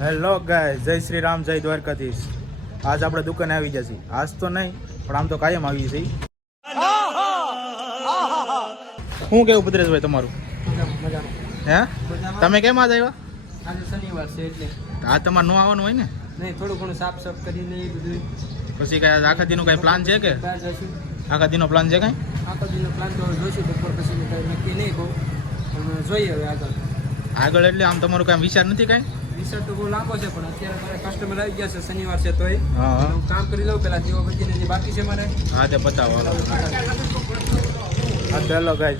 Hello ગાય જય શ્રી રામ જય દ્વારકાધીશ. આજ આપણે દુકાને આવી જશે આજ તો નહીં પણ આમ તો કાયમ આવી જશે શું કેવું ભદ્રેશભાઈ તમારું? હે? તમે કેમ આજ આવ્યા? આજે શનિવાર છે એટલે. આ તમારે નો આવવાનું હોય ને? નહીં થોડું ઘણું સાફ સાફ કરીને એ બધું. પછી કાંઈ આખા દીનું કાંઈ પ્લાન છે કે? આખા દીનો પ્લાન છે કાંઈ? આખા દિનનો પ્લાન તો જોઈશું બપોર પછી નક્કી નહીં કહું પણ જોઈએ હવે આગળ. આગળ એટલે આમ તમારું કાંઈ વિચાર નથી કાંઈ? રિસર્ટ બહુ લાંબો છે પણ અત્યારે મારે આવી ગયા છે શનિવાર છે તોય. હું કામ કરી લઉં પેલા દીવો બચીને બાકી છે મારે. હા તે હા ચાલો ગાઈ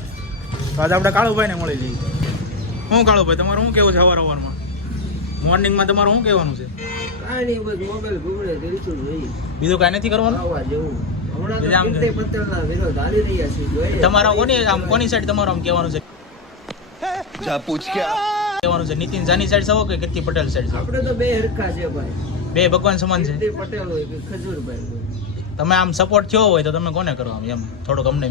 તો આજે આપણે કાળુભાઈને મળી જઈએ શું કાળુભાઈ તમારું શું કેવું છે અવાર અવારમાં મોર્નિંગમાં તમારું શું કહેવાનું છે? કાંઈ નહીં બસ મોબાઈલ ગુગળે બીજું કાંઈ નથી કરવાનું? આવવા જેવું. તમારા કોની આમ કોની સાઈડ તમારું આમ કહેવાનું છે? જા પૂછ કે લેવાનું છે? નીતિન જાની સાઈડ સવો કે કીર્તિ પટેલ સાઈડ આપણે તો બે હરખા છે ભાઈ. બે ભગવાન સમાન છે? પટેલ હોય કે ખજૂરભાઈ તમે આમ સપોર્ટ થયો હોય તો તમે કોને કરો આમ? એમ થોડુંક અમને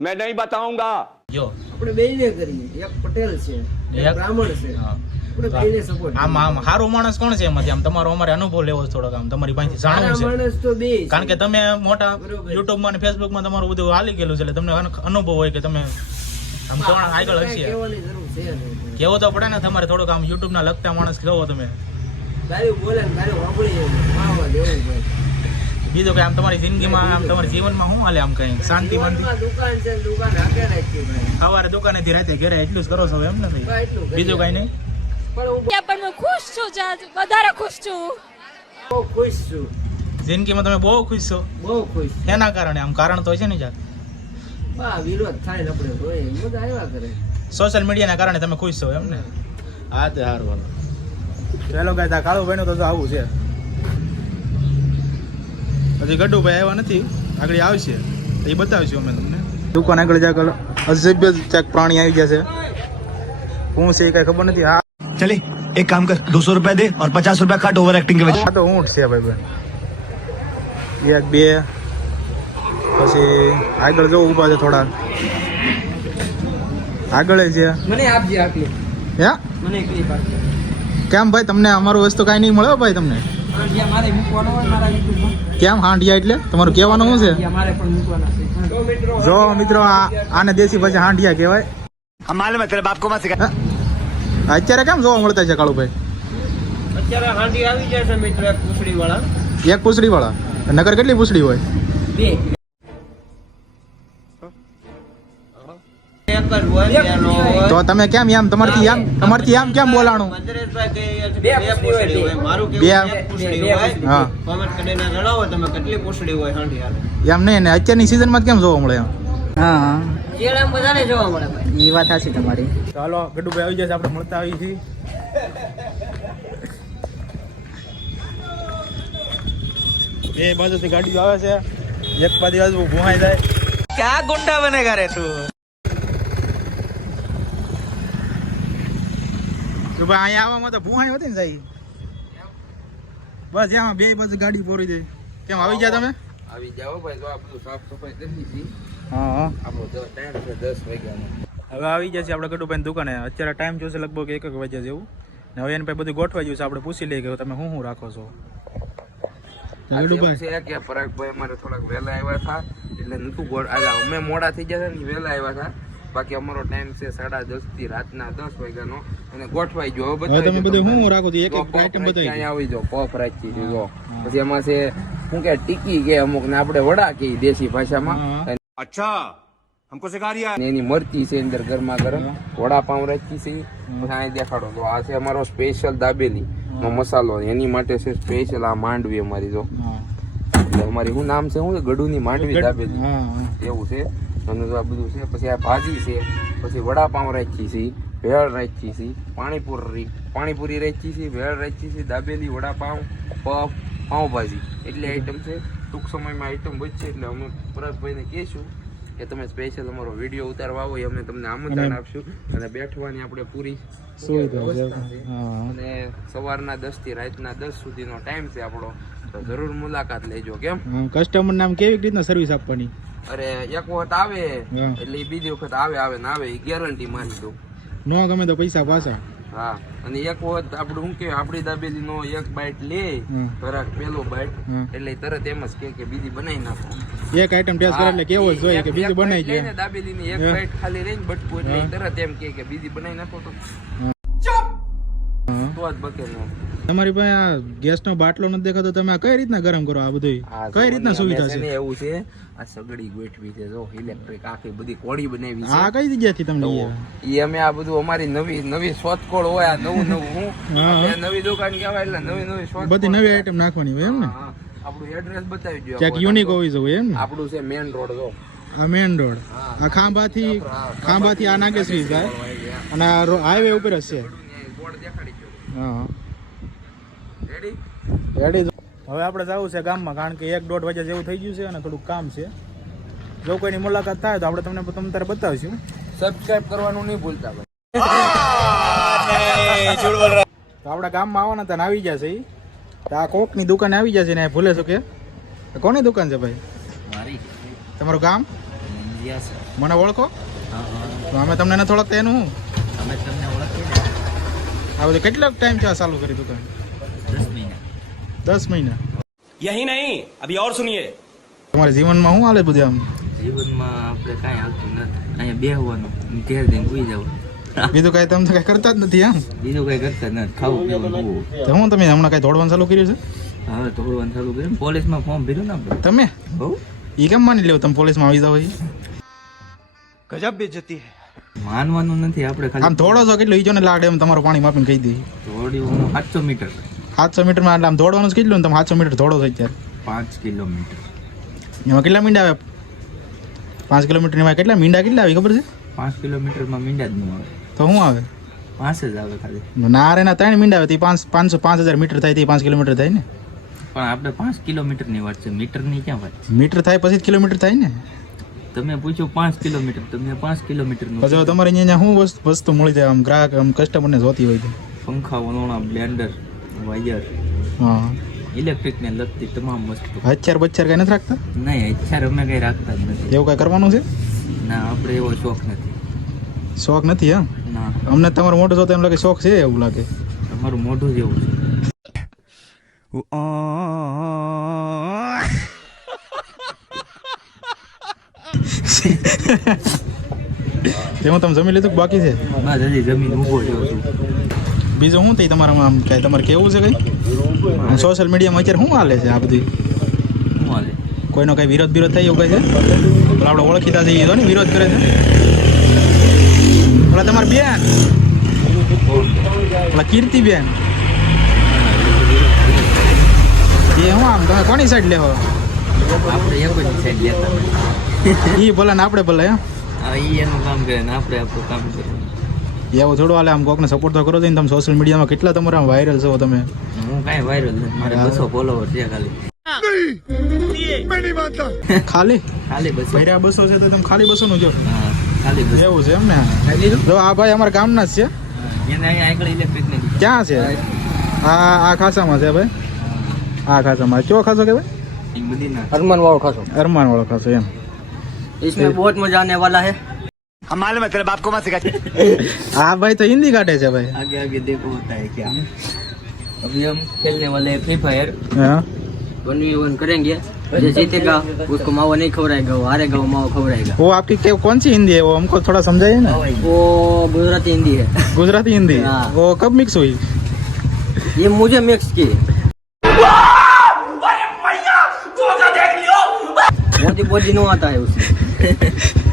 મેં નહીં બતાઉંગા જો. આપણે બેને કરીએ. એક પટેલ છે એક બ્રાહ્મણ છે. માણસ કોણ છે એમાંથી? આમ તમારો અમારે અનુભવ લેવો થોડોક આમ. તમારી પાસેથી જાણવું છે. કારણ કે તમે મોટા યુટ્યુબમાં ફેસબુકમાં તમારું બધું હાલી ગયેલું છે તમને અનુભવ હોય કે તમે આમ કોણ આગળ હશે. કેવો તો પડે ને તમારે થોડુંક આમ યુટ્યુબ ના લગતા માણસ કેવો તમે? બીજું કઈ આમ તમારી જિંદગીમાં આમ તમારા જીવનમાં શું હાલે આમ કઈ? શાંતિ મંદિર સવારે દુકાને છે ને દુકાન હાકે રાખી ભાઈ. સવારે દુકાનેથી રાતે ઘરે એટલું જ કરો છો એમ ને. બીજું કઈ નહીં? પણ હું ત્યાં પણ હું ખુશ છું વધારે ખુશ છું. બહુ ખુશ છું. જિંદગીમાં તમે બહુ ખુશ છો? બહુ ખુશ એના કારણે આમ કારણ તો છે ને જાત? સોશિયલ મીડિયાના કારણે તમે ખુશ છો એમ ને? હા તે સારું હાલો. ચલો ગાય તા કાળું ભાઈનું તો આવું છે. હજી ગડુભાઈ આવ્યા નથી આગળ આવશે. એ બતાવીશું અમે તમને. દુકાન આગળ જાગળ અજબ ચેક પ્રાણી આવી ગયા છે. હું છે કઈ ખબર નથી. હા. ચલે એક કામ કર 200 રૂપિયા દે ઓર 50 રૂપિયા કાટ ઓવર એક્ટિંગ કે વજહ તો ઊંટ છે ભાઈ બેન એક બે. પછી આગળ જવું ઊભા છે થોડા આગળ છે. મને આપજે આટલી હે? મને એકલી પાડજે કેમ ભાઈ તમને અમારું વસ્તુ કાંઈ નહીં મળે ભાઈ તમને? કેમ હાંડિયા એટલે? તમારું કહેવાનું શું છે? જો મિત્રો આને દેશી પછી હાંડિયા કહેવાય. માલુમ અત્યારે કેમ જોવા મળતા છે કાળુભાઈ? અત્યારે છે મિત્રો એક પૂછડી વાળા એક પૂછડી વાળા નગર કેટલી પૂછડી હોય? તો તમે કેમ એમ તમારથી એમ તમારથી એમ કેમ બોલાણું? એમ નહીં ને અત્યારની સિઝનમાં કેમ જોવા મળે એમ હા એ વાત સાચી ગડુભાઈ આવી જશે આપણે મળતા આવી છીએ. બે બાજુથી આવે છે. એક બાજુ બાજુ ભૂમાઈ જાય. ક્યાં ગુંડા બને રે તું? તો ભાઈ અહીંયા આવવામાં તો ભૂહાઈ હોતી ને સાહેબ? બસ એમાં બે બાજુ ગાડી પોરી દે. કેમ આવી ગયા તમે? આવી જાઓ ભાઈ તો આ બધું સાફ સફાઈ કરી દીધી હા હા. આપણો તો ટાઈમ છે દસ વાગ્યાનો. હવે આવી જશે આપણે ગડુભાઈ દુકાને. અત્યારે ટાઈમ જોશે લગભગ એક એક વાગ્યા જેવું. ને હવે એને પછી બધું ગોઠવાઈ જશે આપણે પૂછી લઈએ કે તમે શું શું રાખો છો. એવું કે પરાગભાઈ અમારે થોડાક વહેલા આવ્યા હતા. એટલે નતું ગોળ અમે મોડા થઈ ગયા ને વહેલા આવ્યા હતા. બાકી અમારો ટાઈમ છે સાડા દસથી રાતના દસ વાગ્યાનો. અને ગોઠવાઈ ગયો. તમે રાખી જો પછી એમાં છે શું કે ટીકી કે અમુક ને આપણે વડા કે દેશી ભાષામાં. અચ્છા એની મરચી છે અંદર ગરમા ગરમ. વડા પાઉં રાખી છે અહીંયા દેખાડો તો આ છે અમારો સ્પેશિયલ દાબેલી નો મસાલો. એની માટે છે સ્પેશિયલ આ માંડવી અમારી જો. અમારી શું નામ છે? હું ગડુની માંડવી દાબેલી. એવું છે. અને તો આ બધું છે. પછી આ ભાજી છે. પછી વડાપાઉં રાખી છે. ભેળ રાખી છે. પાણીપુરી પાણીપુરી રાખી છે. ભેળ રાખી છે. દાબેલી વડાપાઉં પફ પાઉંભાજી. એટલી આઈટમ છે. ટૂંક સમયમાં આઈટમ વધશે એટલે અમે પરાગભાઈને કહીશું કે તમે સ્પેશિયલ અમારો વીડિયો ઉતારવા આવો. અમે તમને આમંત્રણ આપશું. અને બેઠવાની આપણે પૂરી અને સવારના દસથી રાતના દસ સુધીનો ટાઈમ છે આપણો. તો જરૂર મુલાકાત લેજો. કેમ? કસ્ટમર નામ કેવી રીતના સર્વિસ આપવાની? અરે એક વખત આવે એટલે બીજી વખત આવે આવે ને આવે એ ગેરંટી મારી દઉં ન ગમે તો પૈસા પાછા. હા અને એક વખત આપડે શું કે આપણી દાબેલી નો એક બાઈટ લે ખરાક પેલો બાઈટ એટલે તરત એમ જ કે કે બીજી બનાવી નાખો. એક આઈટમ ટેસ્ટ કરે એટલે કેવો જોઈએ કે બીજી બનાવી જાય દાબેલી ની એક હે. બાઈટ ખાલી રહીને બટકું એટલે તરત એમ કે કે બીજી બનાવી નાખો તો. હા. તો જ બકે નો. તમારી પાસે આ ગેસનો બાટલો નથી દેખાતો તમે આ કઈ રીતના ગરમ કરો આ બધું કઈ રીતના સુવિધા છે? એવું છે આ સગડી ગોઠવી છે જો ઇલેક્ટ્રિક આખી બધી કોળી બનાવી આ કઈ જગ્યાથી તમને? ઈ? અમે આ બધું અમારી નવી નવી શોધખોળ હોય આ નવું નવું હું. નવી દુકાન કહેવાય એટલે નવી નવી શોધ બધી નવી આઈટમ નાખવાની હોય એમ ને. આપણું એડ્રેસ બતાવી દો ક્યાંક યુનિક હોવી જોઈએ એમ ને? આપણું છે મેન રોડ જો. આ મેન રોડ આ ખાંભાથી ખાંભાથી આ નાગેશ્રી જાય અને આ હાઈવે ઉપર હશે છે. હા. રેડી હવે આપણે જવું છે ગામમાં કારણ કે એક દોઢ વાગ્યા જેવું થઈ ગયું છે અને થોડુંક કામ છે. જો કોઈની મુલાકાત થાય તો આપણે તમને તમને ત્યારે બતાવીશું. સબસ્ક્રાઇબ કરવાનું નહીં ભૂલતા ભાઈ. તો આપણે ગામમાં આવવાના હતા ને આવી ગયા છે. તો આ કોકની દુકાને આવી ગયા છે ને ભૂલે છો કે? કોની દુકાન છે ભાઈ? મારી. તમારું ગામ? મને ઓળખો? હા હા. તો અમે તમને નથી ઓળખતા એનું? હું અમે તમને ઓળખીએ આ બધું કેટલાક ટાઈમ છે આ ચાલુ કરી દુકાન? દસ મહિના. યહી નહીં અભી ઓર સુનિયે. તમારા જીવનમાં શું હાલે બધું આમ? જીવનમાં આપણે કાંઈ આવતું નથી. અહીંયા બેહવાનું ઘેર દઈને સુઈ જવું બીજું કાંઈ તમે તો કાંઈ કરતા જ નથી આમ બીજું કાંઈ કરતા જ નથી. ખાવું પીવું પીવું હું તમે હમણાં કાંઈ દોડવાનું ચાલુ કર્યું છે? હવે દોડવાનું ચાલુ કર્યું પોલીસમાં ફોર્મ ભર્યું ને આપણે. તમે? બહુ. એ કેમ માની લેવું તમે પોલીસમાં આવી જાવ એ જતી બેજતી માનવાનું નથી આપણે ખાલી આમ થોડો છો કેટલો ઈજો ને લાગે એમ તમારું પાણી માપીને કહી દઈએ થોડી સાતસો મીટર. સાતસો મીટરમાં એટલે આમ દોડવાનું જ કેટલું ને તમે સાતસો મીટર દોડો છો અત્યારે. પાંચ કિલોમીટર. એમાં કેટલા મીંડા આવે? પાંચ કિલોમીટર એમાં કેટલા? મીંડા કેટલા આવે ખબર છે? પાંચ કિલોમીટરમાં મીંડા જ ન આવે. તો શું આવે? પાંચ જ આવે ખાલી. ના રે ના ત્રણ મીંડા આવે. તે પાંચ પાંચસો પાંચ હજાર મીટર થાય તે પાંચ કિલોમીટર થાય ને? પણ આપણે પાંચ કિલોમીટરની વાત છે. મીટરની ક્યાં વાત છે? મીટર થાય પછી જ કિલોમીટર થાય ને? તમે પૂછો પાંચ કિલોમીટર. તમે પાંચ કિલોમીટર તમારે અહીંયા શું વસ્તુ વસ્તુ મળી જાય? આમ ગ્રાહક આમ કસ્ટમરને જોતી હોય તો. પંખા વનોણા બ્લેન્ડર વાયર. હા. ઇલેક્ટ્રિકને લગતી તમામ વસ્તુ. હથિયાર બચ્ચાર કઈ નથી રાખતા? નહીં અત્યારે અમે કઈ રાખતા જ નથી. એવું કઈ કરવાનું છે? ના આપણે એવો શોખ નથી. શોખ નથી હા? ના. અમને તમારું મોઢું જોતા એમ લાગે શોખ છે એવું લાગે. તમારું મોઢું જેવું છે. તેમાં તમે જમી લીધું કે બાકી છે? બસ હજી જમીન ઊભો છું. બીજું શું થઈ તમારામાં આમ કાંઈ તમારે કેવું છે કઈ? સોશિયલ મીડિયામાં અત્યારે શું હાલે છે આ બધી? શું હાલે? કોઈનો કઈ વિરોધ વિરોધ થાય એવું કઈ છે? પેલા આપણે ઓળખીતા જઈએ તો ને વિરોધ કરે છે. પેલા તમારે બેન? પેલા કીર્તિબેન? એ હું આમ તમે કોની સાઈડ લેવો આપણે એક જ સાઈડ લેતા. એ ભલે ને આપણે ભલે એમ? હા એ એનું કામ કરે ને આપણે આપણું કામ કરવાનું એવું થોડું હાલે આમ કોકને સપોર્ટ તો કરો છો ને તમે સોશિયલ મીડિયામાં કેટલા તમારા વાયરલ છો તમે હું કાંઈ વાયરલ નથી મારે બસો ફોલોવર છે ખાલી ખાલી ખાલી બસો ભૈરા બસો છે તો તમે ખાલી બસો નું જો હા ખાલી બસો એવું છે એમ ને જો આ ભાઈ અમારા ગામના જ છે એને અહીંયા આગળ ઇલેક્ટ્રિક ને ક્યાં છે આ આ ખાસામાં છે ભાઈ આ ખાસામાં કયો ખાસો કે ભાઈ એ બધી ના હનુમાન વાળો ખાસો અરમાન વાળો ખાસો એમ इसमें बहुत मजा आने वाला है हम मालूम है तेरे बाप को मत सिखा। हाँ भाई तो हिंदी काटे से भाई। आगे आगे देखो होता है क्या। अभी हम खेलने वाले हैं फ्री फायर हाँ। वन वी वन करेंगे। जो जीतेगा उसको मावा नहीं खबराएगा वो हारेगा वो मावा खबराएगा वो आपकी कौन सी हिंदी है? वो हमको थोड़ा समझाइए ना। हाँ वो गुजराती हिंदी है। गुजराती हिंदी? हाँ। वो कब मिक्स हुई? ये मुझे मिक्स की। मोदी मोदी नो आता है उसे।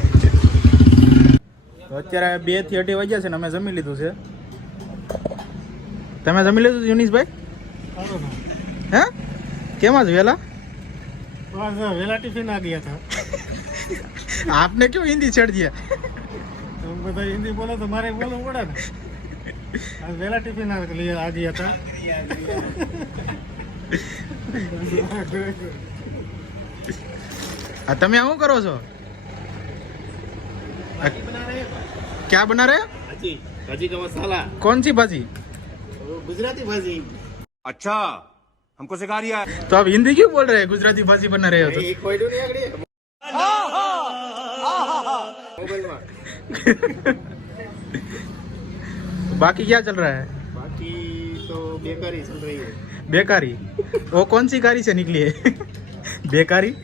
અત્યારે બેથી અઢી વાગ્યા છે ને અમે જમી લીધું છે. તમે જમી લીધું યુનિશભાઈ હે? કેમ આજ વહેલા? વેલા ટિફિન આ ગયા હતા આપને કેવું હિન્દી છેડ ગયા તમે બધા હિન્દી બોલો તો મારે બોલવું પડે ને વહેલા ટિફિન લઈ આ ગયા હતા તમે શું કરો છો? क्या बना रहे भाजी भाजी का मसाला। कौन सी भाजी? गुजराती भाजी। अच्छा हमको सिखा रिया है तो आप हिंदी क्यों बोल रहे हैं? गुजराती भाजी बना रहे हो तो। कोई नहीं बाकी क्या चल रहा है? बाकी तो बेकारी चल रही है। बेकारी? वो कौन सी कारी से निकली है? बेकारी?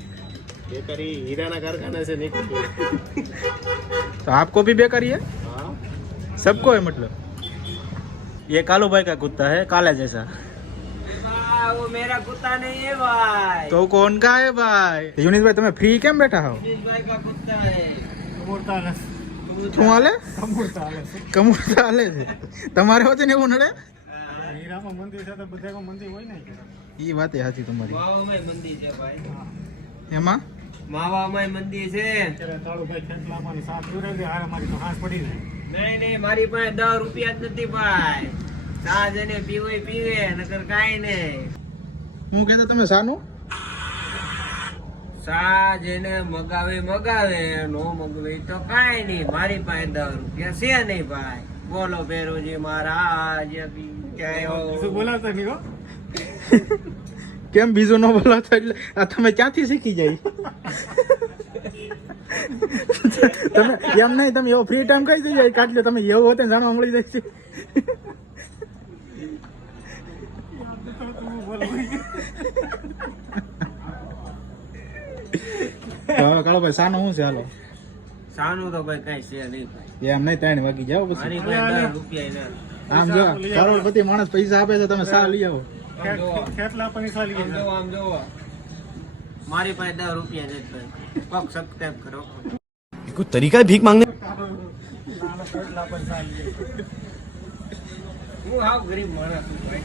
बेकारी हीराना कारखाने से निकली है तो आपको भी बेकारी है हाँ सबको है मतलब ये कालू भाई का कुत्ता है काला जैसा वो मेरा कुत्ता नहीं है भाई तो कौन का है भाई युनिस भाई તમે ફ્રી કેમ બેઠા હો भाई का कुत्ता है કમૂરતા હાલે શું હાલે કમૂરતા હાલે છે કમુરતા હાલે છે તમારે હોતે ને એવું નડે હીરામાં મંદિર છે તો બધામાં મંદિર હોય ને એ વાત એ સાચી તમારી માવામાં મંદિર છે ભાઈ એમાં માવામાં મંદિર છે. તાળુભાઈ ખેતલામાં સાત દૂર હારે મારી તો હાથ પડી જાય. નહીં નહીં મારી પાસે દસ રૂપિયા જ નથી ભાઈ. ચા જેને પીવે પીવે નકર કાઈ નહીં. હું કેતો તમે સાનું ચા જેને મગાવે મગાવે નો મગવે તો કઈ નહીં. મારી પાસે દસ રૂપિયા છે નહીં ભાઈ. બોલો ભેરોજી મહારાજ જય હો શું બોલાવતા નહીં હો? કેમ બીજું ન બોલાવતા એટલે આ તમે ક્યાંથી શીખી જાય? તમે એમ નહીં તમે એવો ફ્રી ટાઈમ કઈ થઈ જાય કાઢ લો તમે એવું હોતે જાણવા મળી જાય છે. હવે કાળો ભાઈ સાનો શું છે હાલો? સાનું તો ભાઈ કઈ છે નહીં ભાઈ. એમ નહીં ત્રણ વાગી પછી. નહીં આમ જો કરોડપતિ માણસ પૈસા આપે છે તમે સા લઈ આવો. કોઈ તરીકા ભીખ માંગને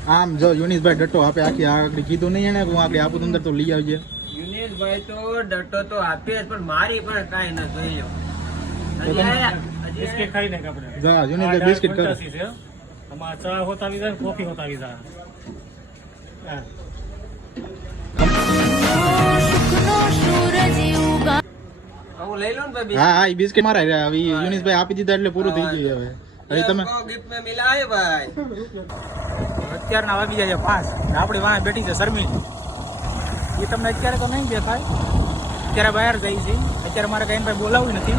આમ જો યુનિશભાઈ ડટ્ટો આપે આખી આગળ કીધું નહીં એને હું આપણે આપું અંદર તો લઈ આવજે. યુનિશભાઈ તો ડટ્ટો તો આપે જ પણ મારી પણ કાંઈ ન જોઈએ બિસ્કિટ ખાઈ નાખ આપણે જા યુનિશભાઈ બિસ્કિટ કરો. અમાર ચા હોતા વિઝા કોફી હોતા વિઝા હા. હું એ બિસ્કિટ મારા. હવે ઈ આપી દીધા એટલે પૂરું થઈ ગયું હવે. હવે તમે ગિફ્ટ મેં મિલા હે ભાઈ? અત્યારના વાગી જાય છે પાંચ. આપણી વાંહે બેઠી છે શર્મી એ તમને અત્યારે તો નહીં દેખાય. અત્યારે બહાર ગઈ છે. અત્યારે મારે કઈ ભાઈ બોલાવવું નથી.